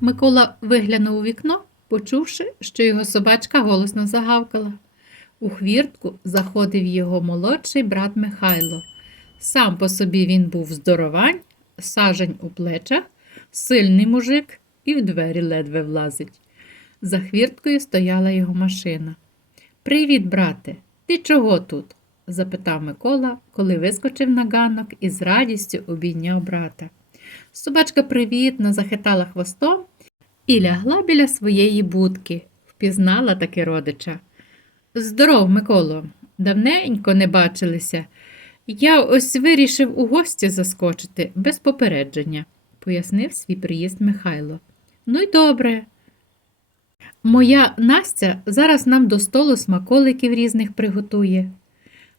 Микола виглянув у вікно, почувши, що його собачка голосно загавкала. У хвіртку заходив його молодший брат Михайло. Сам по собі він був здоровань, сажень у плечах, сильний мужик і в двері ледве влазить. За хвірткою стояла його машина. Привіт, брате, ти чого тут? запитав Микола, коли вискочив на ганок і з радістю обійняв брата. Собачка привітно захитала хвостом і лягла біля своєї будки, впізнала таки родича. Здоров, Миколо, давненько не бачилися. Я ось вирішив у гості заскочити без попередження, пояснив свій приїзд Михайло. Ну й добре. Моя Настя зараз нам до столу смаколиків різних приготує.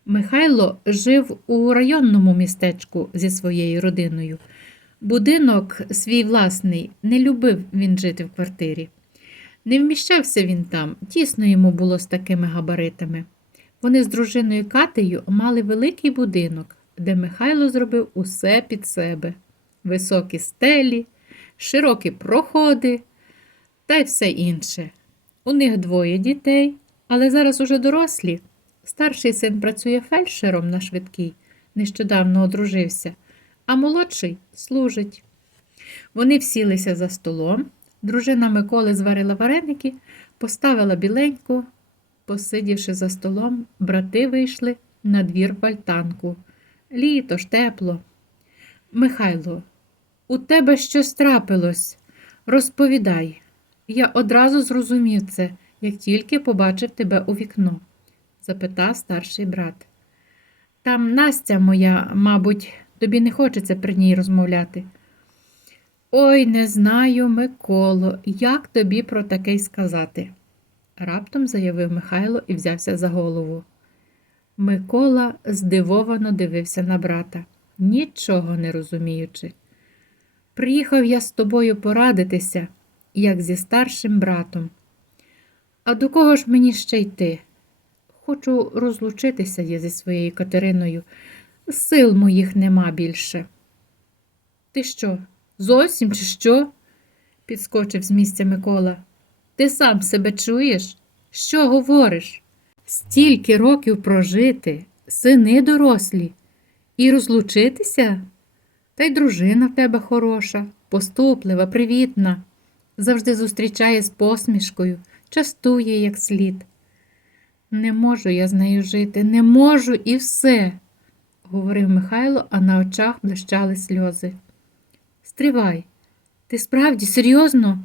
Михайло жив у районному містечку зі своєю родиною. Будинок свій власний, не любив він жити в квартирі. Не вміщався він там, тісно йому було з такими габаритами. Вони з дружиною Катею мали великий будинок, де Михайло зробив усе під себе: високі стелі, широкі проходи та й все інше. У них двоє дітей, але зараз уже дорослі. Старший син працює фельдшером на швидкій, нещодавно одружився, а молодший служить. Вони всілися за столом. Дружина Миколи зварила вареники, поставила біленьку. Посидівши за столом, брати вийшли на двір в. Літо ж тепло. Михайло, у тебе щось трапилось. Розповідай. Я одразу зрозумів це, як тільки побачив тебе у вікно, запитав старший брат. Там Настя моя, мабуть, тобі не хочеться при ній розмовляти. Ой, не знаю, Миколо, як тобі про таке сказати, раптом заявив Михайло і взявся за голову. Микола здивовано дивився на брата, нічого не розуміючи. Приїхав я з тобою порадитися, як зі старшим братом. А до кого ж мені ще йти? Хочу розлучитися я зі своєю Катериною. Сил моїх нема більше. Ти що, зовсім чи що? підскочив з місця Микола. Ти сам себе чуєш? Що говориш? Стільки років прожити, сини дорослі, і розлучитися? Та й дружина в тебе хороша, поступлива, привітна, завжди зустрічає з посмішкою, частує як слід. Не можу я з нею жити, не можу і все, говорив Михайло, а на очах блищали сльози. Стривай, ти справді серйозно?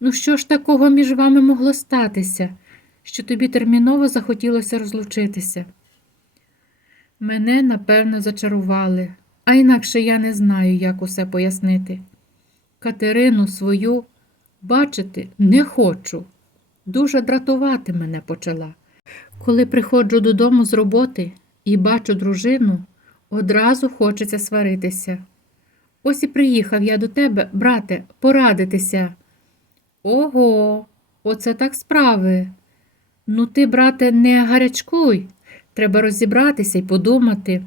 Ну що ж такого між вами могло статися, що тобі терміново захотілося розлучитися? Мене, напевно, зачарували, а інакше я не знаю, як усе пояснити. Катерину свою бачити не хочу. Дуже дратувати мене почала. Коли приходжу додому з роботи і бачу дружину, одразу хочеться сваритися. Ось і приїхав я до тебе, брате, порадитися. Ого, оце так справи. Ну, ти, брате, не гарячкуй. Треба розібратися і подумати.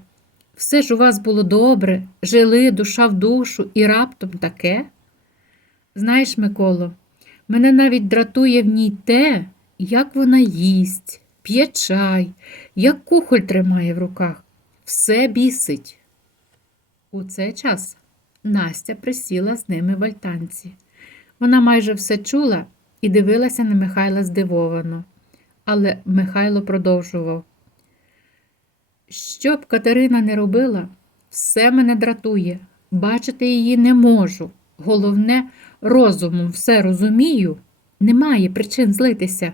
Все ж у вас було добре, жили душа в душу і раптом таке. Знаєш, Миколо, мене навіть дратує в ній те, як вона їсть, п'є чай, як кухоль тримає в руках. Все бісить. У цей час Настя присіла з ними в альтанці. Вона майже все чула і дивилася на Михайла здивовано. Але Михайло продовжував. Що б Катерина не робила, все мене дратує. Бачити її не можу. Головне, розумом все розумію. Немає причин злитися.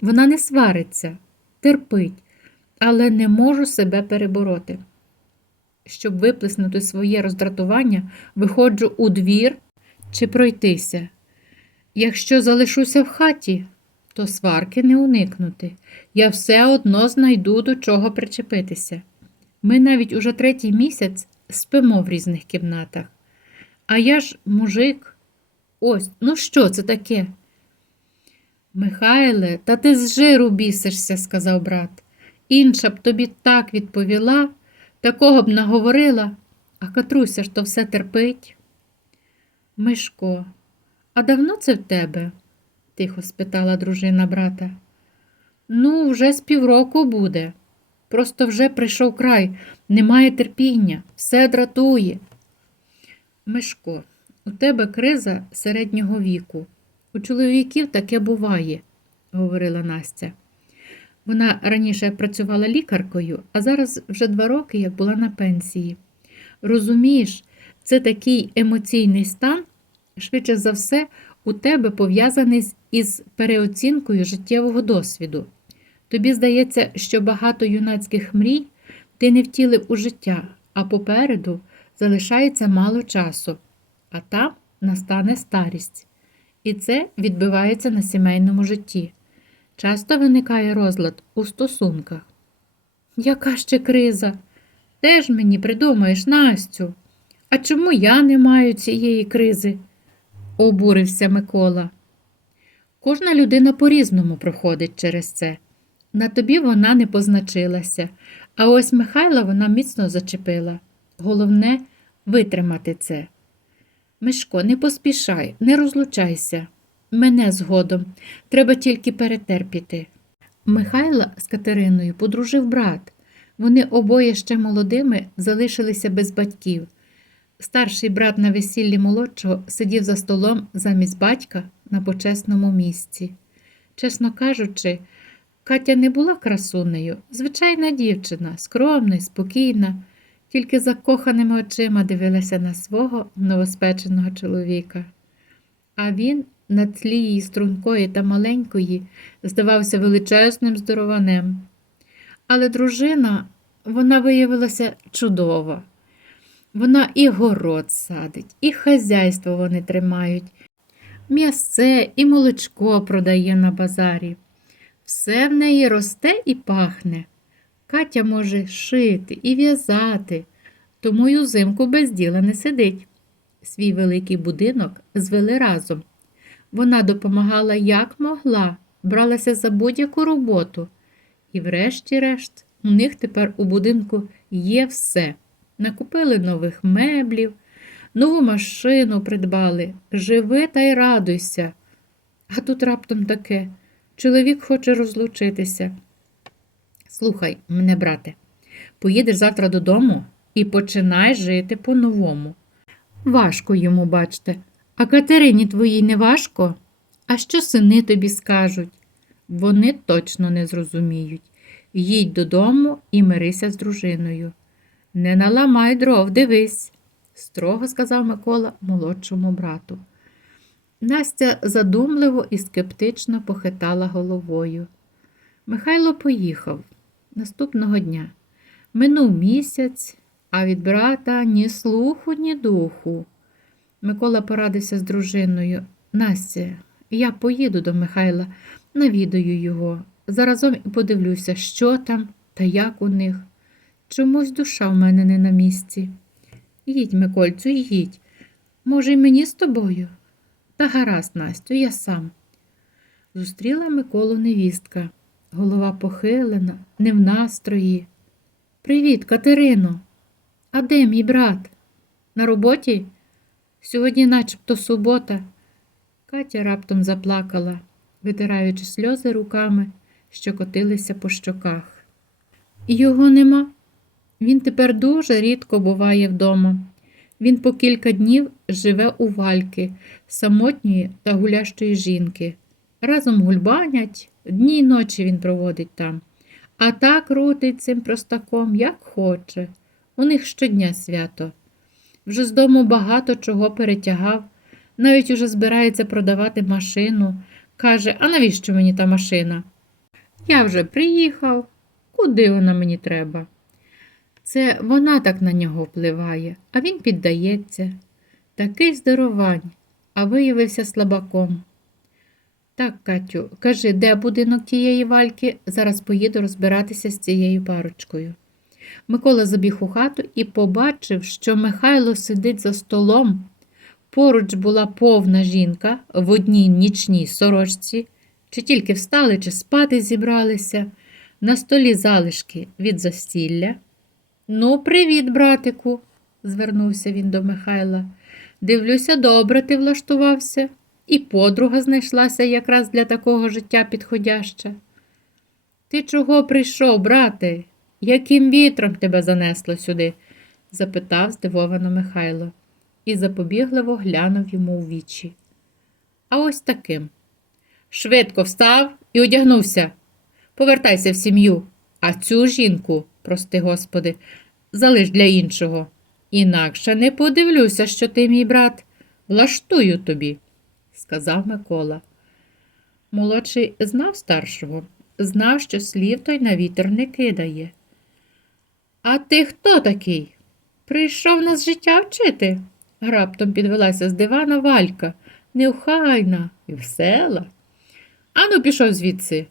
Вона не свариться, терпить, але не можу себе перебороти. Щоб виплеснути своє роздратування, виходжу у двір чи пройтися. Якщо залишуся в хаті, то сварки не уникнути. Я все одно знайду до чого причепитися. Ми навіть уже третій місяць спимо в різних кімнатах. А я ж мужик. Ось, ну що це таке? Михайле, та ти з жиру бісишся, сказав брат. Інша б тобі так відповіла, такого б наговорила, а Катруся ж то все терпить. Мишко, А давно це в тебе? тихо спитала дружина брата. Ну, вже з півроку буде. Просто вже прийшов край, немає терпіння, все дратує. Мишко, у тебе криза середнього віку. У чоловіків таке буває, говорила Настя. Вона раніше працювала лікаркою, а зараз вже два роки, як була на пенсії. Розумієш, це такий емоційний стан, швидше за все, у тебе пов'язаний із переоцінкою життєвого досвіду. Тобі здається, що багато юнацьких мрій ти не втілив у життя, а попереду залишається мало часу, а там настане старість. І це відбивається на сімейному житті. Часто виникає розлад у стосунках. Яка ще криза? Де ж мені придумаєш, Настю? А чому я не маю цієї кризи? обурився Микола. Кожна людина по-різному проходить через це. На тобі вона не позначилася, а ось Михайла вона міцно зачепила. Головне витримати це. Мишко, не поспішай, не розлучайся. Мене згодом. Треба тільки перетерпіти. Михайла з Катериною подружив брат. Вони обоє ще молодими залишилися без батьків. Старший брат на весіллі молодшого сидів за столом замість батька на почесному місці. Чесно кажучи, Катя не була красунею, звичайна дівчина, скромна, й спокійна, тільки закоханими очима дивилася на свого новоспеченого чоловіка. А він на тлі її стрункої та маленької здавався величезним здорованем. Але дружина, вона виявилася чудова. Вона і город садить, і хазяйство вони тримають, м'ясце і молочко продає на базарі. Все в неї росте і пахне. Катя може шити і в'язати, тому й узимку без діла не сидить. Свій великий будинок звели разом. Вона допомагала як могла, бралася за будь-яку роботу. І, врешті-решт, у них тепер у будинку є все. Накупили нових меблів, нову машину придбали. Живи та й радуйся. А тут раптом таке. Чоловік хоче розлучитися. Слухай мене, брате, поїдеш завтра додому і починай жити по-новому. Важко йому, бачте, а Катерині твоїй не важко? А що сини тобі скажуть? Вони точно не зрозуміють. Їдь додому і мирися з дружиною. Не наламай дров, дивись, строго сказав Микола молодшому брату. Настя задумливо і скептично похитала головою. Михайло поїхав наступного дня. Минув місяць, а від брата ні слуху, ні духу. Микола порадився з дружиною. Настя, я поїду до Михайла, навідаю його. Заразом і подивлюся, що там та як у них. Чомусь душа в мене не на місці. Їдь, Микольцю, їдь. Може, й мені з тобою? Та гаразд, Настю, я сам. Зустріла Миколу невістка. Голова похилена, не в настрої. Привіт, Катерино. А де мій брат? На роботі? Сьогодні начебто субота. Катя раптом заплакала, витираючи сльози руками, що котилися по щоках. Його нема. Він тепер дуже рідко буває вдома. Він по кілька днів живе у вальки, самотньої та гулящої жінки. Разом гульбанять, дні й ночі він проводить там. А так крутить цим простаком, як хоче. У них щодня свято. Вже з дому багато чого перетягав, навіть уже збирається продавати машину. Каже, а навіщо мені та машина? Я вже приїхав. Куди вона мені треба? Це вона так на нього впливає, а він піддається. Такий здоровань, а виявився слабаком. Так, Катю, кажи, де будинок тієї вальки? Зараз поїду розбиратися з цією парочкою. Микола забіг у хату і побачив, що Михайло сидить за столом. Поруч була повна жінка в одній нічній сорочці, чи тільки встали, чи спати зібралися. На столі залишки від застілля. Ну, привіт, братику, звернувся він до Михайла. Дивлюся, добре ти влаштувався. і подруга знайшлася якраз для такого життя підходяща. Ти чого прийшов, брате? Яким вітром тебе занесло сюди? запитав здивовано Михайло і запобігливо глянув йому у вічі. А ось таким. Швидко встав і одягнувся. Повертайся в сім'ю, а цю жінку, прости господи, залиш для іншого. Інакше не подивлюся, що ти, мій брат, влаштую тобі, сказав Микола. Молодший знав старшого, знав, що слів той на вітер не кидає. А ти хто такий? Прийшов нас життя вчити? Раптом підвелася з дивана Валька, неухайна і весела. Ану, пішов звідси.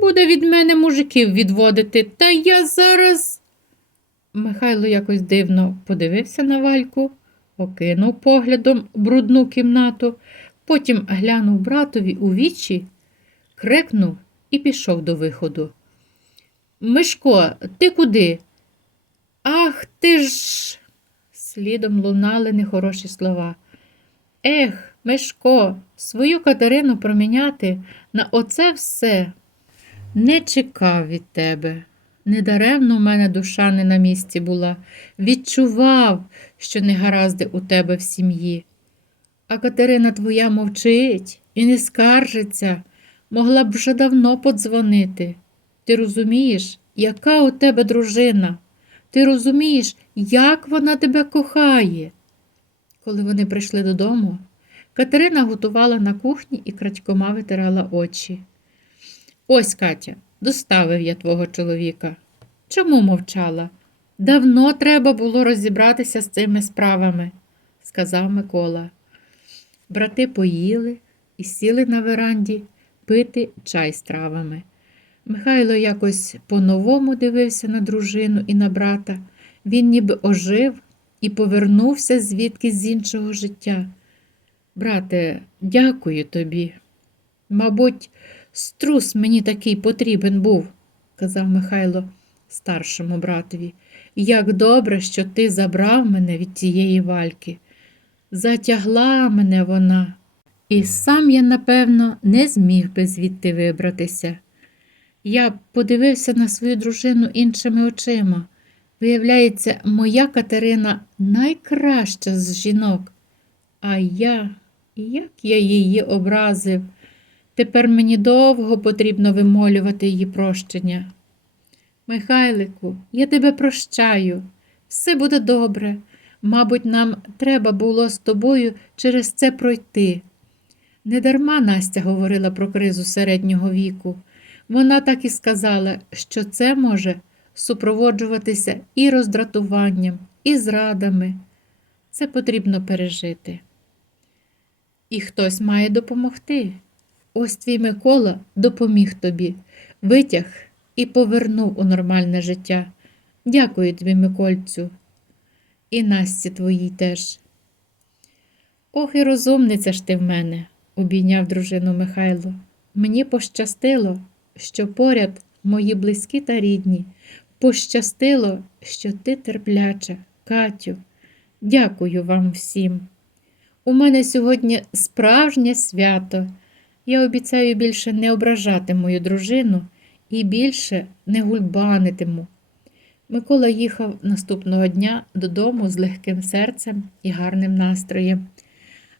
Буде від мене мужиків відводити, та я зараз. Михайло якось дивно подивився на Вальку, окинув поглядом брудну кімнату, потім глянув братові у вічі, крикнув і пішов до виходу. Мишко, ти куди? Ах ти ж. Слідом лунали нехороші слова. Ех, Мишко, свою Катерину проміняти на оце все. Не чекав від тебе. Недаремно в мене душа не на місці була. Відчував, що негаразди у тебе в сім'ї. А Катерина твоя мовчить і не скаржиться, могла б вже давно подзвонити. Ти розумієш, яка у тебе дружина? Ти розумієш, як вона тебе кохає? Коли вони прийшли додому, Катерина готувала на кухні і крадькома витирала очі. Ось, Катя, доставив я твого чоловіка. Чому мовчала? Давно треба було розібратися з цими справами, сказав Микола. Брати поїли і сіли на веранді пити чай з травами. Михайло якось по-новому дивився на дружину і на брата. Він ніби ожив і повернувся звідки з іншого життя. Брате, дякую тобі. Мабуть, струс мені такий потрібен був, казав Михайло старшому братові. Як добре, що ти забрав мене від тієї вальки. Затягла мене вона, і сам я, напевно, не зміг би звідти вибратися. Я подивився на свою дружину іншими очима. Виявляється, моя Катерина найкраща з жінок. А я, як я її образив, тепер мені довго потрібно вимолювати її прощення. Михайлику, я тебе прощаю, все буде добре. Мабуть, нам треба було з тобою через це пройти. Недарма Настя говорила про кризу середнього віку. Вона так і сказала, що це може супроводжуватися і роздратуванням, і зрадами. Це потрібно пережити. І хтось має допомогти. Ось твій Микола допоміг тобі, витяг і повернув у нормальне життя. Дякую тобі, Микольцю, і Насті твоїй теж. Ох, і розумниця ж ти в мене, обійняв дружину Михайло. Мені пощастило, що поряд мої близькі та рідні. Пощастило, що ти терпляча, Катю. Дякую вам всім. У мене сьогодні справжнє свято. Я обіцяю більше не ображати мою дружину і більше не гульбанитиму. Микола їхав наступного дня додому з легким серцем і гарним настроєм.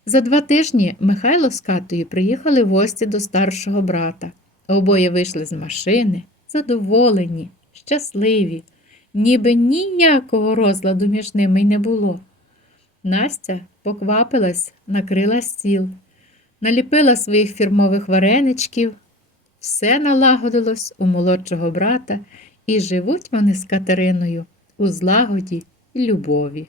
За два тижні Михайло з Катою приїхали в гості до старшого брата. Обоє вийшли з машини, задоволені, щасливі, ніби ніякого розладу між ними й не було. Настя поквапилась, накрила стіл, наліпила своїх фірмових вареничків. Все налагодилось у молодшого брата, і живуть вони з Катериною у злагоді й любові.